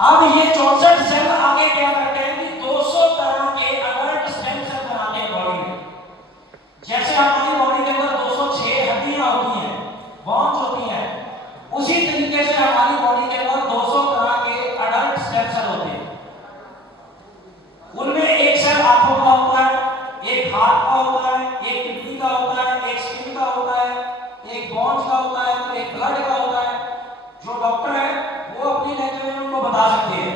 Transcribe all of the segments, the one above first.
अब ये 64 सेल आगे क्या करते हैं कि 200 तरह के अडल्ट स्टेम सेल बनाते हैं बॉडी में। जैसे हमारी बॉडी के अंदर 206 हड्डियां होती हैं, बोन्स होती हैं, उसी तरीके से हमारी बॉडी के अंदर 200 तरह के अडल्ट स्टेम सेल होते हैं। उनमें एक सेल आंखों का होता है, एक हार्ट का होता है, एक किडनी का होता है, एक स्किन का होता है, एक बोन्स का होता है, तो एक ब्लड का होता है। जो डॉक्टर है वो अपनी लैंग्वेज में उनको बता सकते हैं।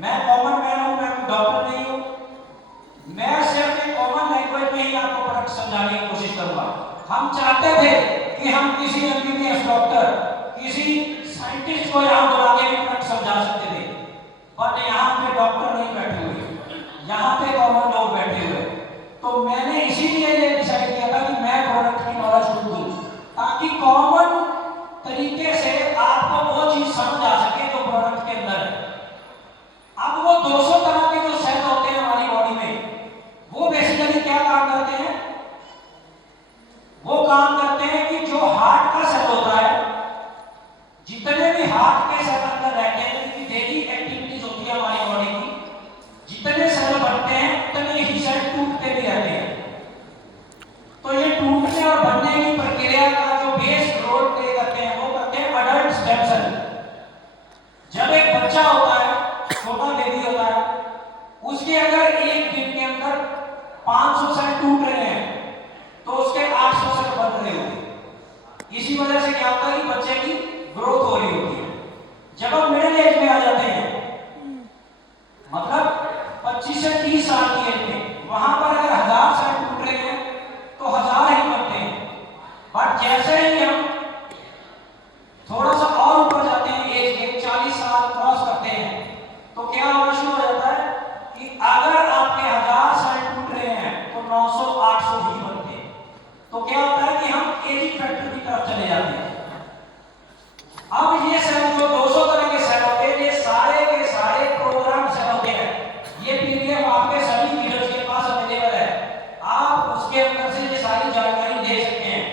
मैं कॉमन मैन हूं, मैं डॉक्टर नहीं हूं। मैं सिर्फ एक कॉमन लैंग्वेज में ही आपको प्रोडक्ट समझाने की कोशिश करूंगा। हम चाहते थे कि हम किसी एमबीबीएस डॉक्टर, किसी साइंटिस्ट को यहां बुला के भी प्रोडक्ट समझा सकते थे, बट यहां पे डॉक्टर नहीं बैठे हुए, यहां पे कॉमन लोग बैठे हुए। तो मैंने इसीलिए ये डिसाइड किया था कि मैं प्रोडक्ट की नॉलेज खुद दूं, ताकि कॉमन तरीके से आपको वो चीज समझ आ सके जो प्रोडक्ट के अंदर है। अब वो 200 तरह के जो सेल होते हैं हमारी बॉडी में, वो बेसिकली क्या काम करते हैं? वो काम करते हैं कि जो हार्ट का सेल होता है, जितने भी हार्ट के सेल अंदर रहते हैं, जिनकी डेली एक्टिविटीज होती है हमारी बॉडी की, जितने सेल बढ़ते हैं उतने ही सेल टूटते भी रहते हैं। तो ये टूटने और बढ़ने की प्रक्रिया का जो बेस रोल प्ले करते हैं वो करते हैं अडल्ट स्टेम सेल। जब एक बच्चा होता है, छोटा बेबी होता है, उसके अगर एक दिन के अंदर 500 सेल टूट रहे हैं तो उसके 800 सेल बढ़ रहे होते हैं। इसी वजह से क्या होता है कि बच्चे की ग्रोथ हो रही होती है। जब हम मिडिल एज में आ जाते हैं, मतलब 25 से 30 साल की एज में, वहां पर अगर 1000 सेल टूट रहे हैं तो 1000 ही बनते हैं। बट जैसे ही हम थोड़ा सा और ऊपर जाते हैं, एज के 40 साल क्रॉस करते हैं, तो क्या होना शुरू हो जाता है कि अगर आपके 1000 सेल टूट रहे हैं तो 900 800 ही बनते हैं। तो क्या होता है कि हम एजिंग फैक्टर की तरफ चले जाते हैं। अब ये सेल जो 200 तरह के सेल होते हैं, ये सारे के सारे प्रोग्राम सेल होते हैं। ये पीडीएफ आपके सभी लीडर्स के पास अवेलेबल है, आप उसके अंदर से ये सारी जानकारी ले सकते हैं।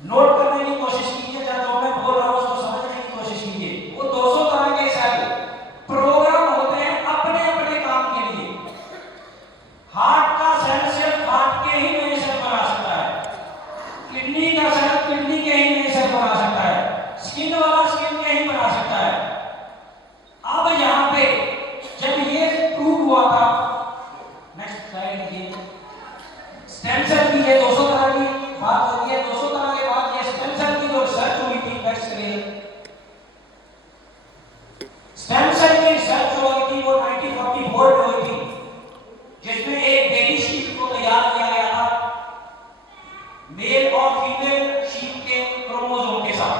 नोट करने की कोशिश कीजिए, जब मैं बोल रहा हूं उसको समझने की कोशिश कीजिए। वो 200 तरह के सेल प्रोग्राम होते हैं अपने अपने काम के लिए। हार्ट का सेल सिर्फ हार्ट के ही नए सेल बना सकता है, किडनी का सेल किडनी के ही नए सेल बना सकता है, स्किन वाला स्किन के ही बना सकता है। अब यहां पे जब ये प्रूव हुआ था, नेक्स्ट स्लाइड लीजिए, स्टेम सेल की ये 200 तरह की बात होती है। 200 तरह के बाद ये स्टेम सेल की जो रिसर्च हुई थी, नेक्स्ट करिए, स्टेम सेल की रिसर्च जो हुई थी वो 1944 में हुई थी, जिसमें एक बेबी शीप को तैयार किया गया था, मेल और फीमेल शीप के क्रोमोसोम के साथ।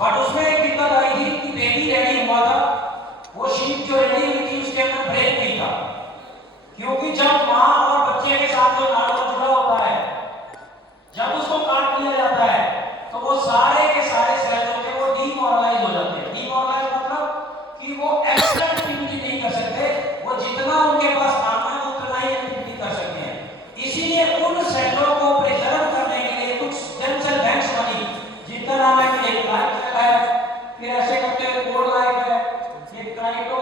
बट उसमें एक दिक्कत आई थी कि बेबी रेडी हुआ था, वो शीप जो रेडी हुई थी उसके अंदर ब्रेन नहीं था, क्योंकि जब मां और बच्चे के साथ जो नाड़ा जुड़ा होता है, जब उसको काट लिया जाता है तो वो सारे के सारे सेल होते हैं वो डीमोरलाइज हो जाते हैं। डीमोरलाइज मतलब कि वो एक्स्ट्रा एक्टिविटी नहीं कर सकते, वो जितना उनके पास काम है उतना ही एक्टिविटी कर सकते हैं। इसीलिए उन सेलों को प्रिजर्व करने के लिए कुछ स्टेम सेल बैंक्स बनी, जिनका नाम है कि एक लाइफ सेल है, फिर ऐसे करते हुए कोड लाइफ है, एक क्राइटो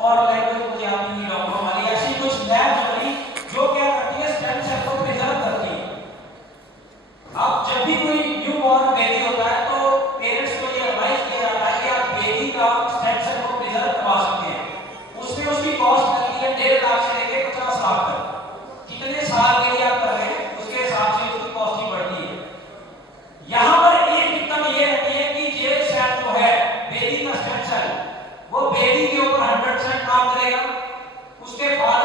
और लैंग्वेज मुझे आती नहीं डॉक्टरों वाली, ऐसी कुछ लैब्स बनी जो क्या करती है, स्टेम सेल को प्रिजर्व करती है। अब जब भी कोई न्यू बॉर्न बेबी होता है तो पेरेंट्स को ये एडवाइस किया जाता है कि आप बेबी का स्टेम सेल को प्रिजर्व करवा सकते हैं। उसमें उसकी कॉस्ट लगती है 1.5 लाख से लेकर 50 लाख तक। कितने साल के लिए आप कर रहे हैं उसके हिसाब से उसकी कॉस्ट ही बढ़ती है। यहाँ पर एक दिक्कत ये रहती है कि ये सेल जो है बेबी का स्टेम सेल, वो बेबी के ऊपर 100% काम करेगा, उसके बाद